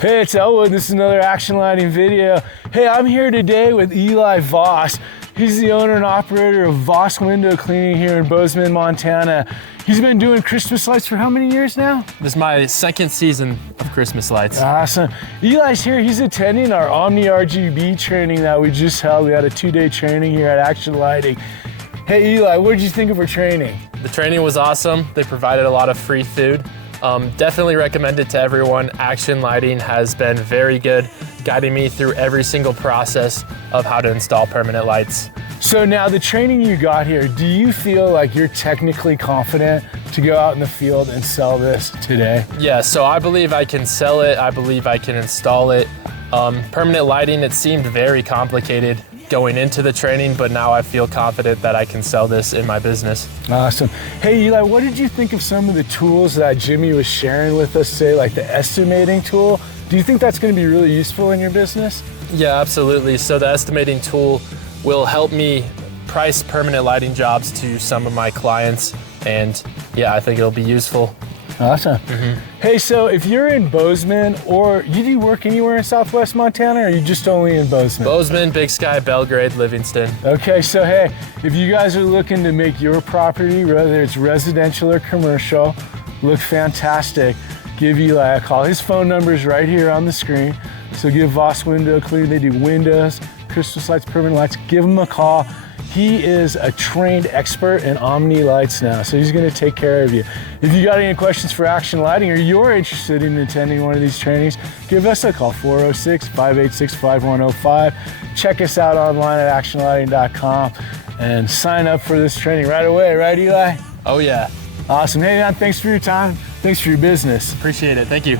Hey, it's Elwood. This is another action lighting video. Hey, I'm here today with Eli Voss. He's the owner and operator of Voss Window Cleaning here in Bozeman, Montana. He's been doing Christmas lights for how many years now? This is my second season of Christmas lights. Awesome. Eli's here. He's attending our Omni RGB training that we just held. We had a 2-day training here at Action Lighting. Hey, Eli, what did you think of our training? The training was awesome. They provided a lot of free food. Definitely recommend it to everyone. Action Lighting has been very good, guiding me through every single process of how to install permanent lights. So now the training you got here, do you feel like you're technically confident to go out in the field and sell this today? Yeah, so I believe I can sell it. I believe I can install it. Permanent lighting, it seemed very complicated going into the training, but now I feel confident that I can sell this in my business. Awesome. Hey Eli, what did you think of some of the tools that Jimmy was sharing with us today, like the estimating tool? Do you think that's going to be really useful in your business? Yeah, absolutely. So the estimating tool will help me price permanent lighting jobs to some of my clients, and yeah, I think it'll be useful. Awesome. Hey, so if you're in Bozeman, or do you work anywhere in Southwest Montana, or are you just only in Bozeman? Bozeman, Big Sky, Belgrade, Livingston. Okay, so hey, if you guys are looking to make your property, whether it's residential or commercial, look fantastic, give Eli a call. His phone number is right here on the screen. So give Voss Window Cleaning. They do windows, Christmas lights, permanent lights. Give him a call. He is a trained expert in Omni lights now, so he's gonna take care of you. If you got any questions for Action Lighting, or you're interested in attending one of these trainings, give us a call, 406-586-5105. Check us out online at actionlighting.com and sign up for this training right away, right Eli? Oh yeah. Awesome. Hey man, thanks for your time. Thanks for your business. Appreciate it, thank you.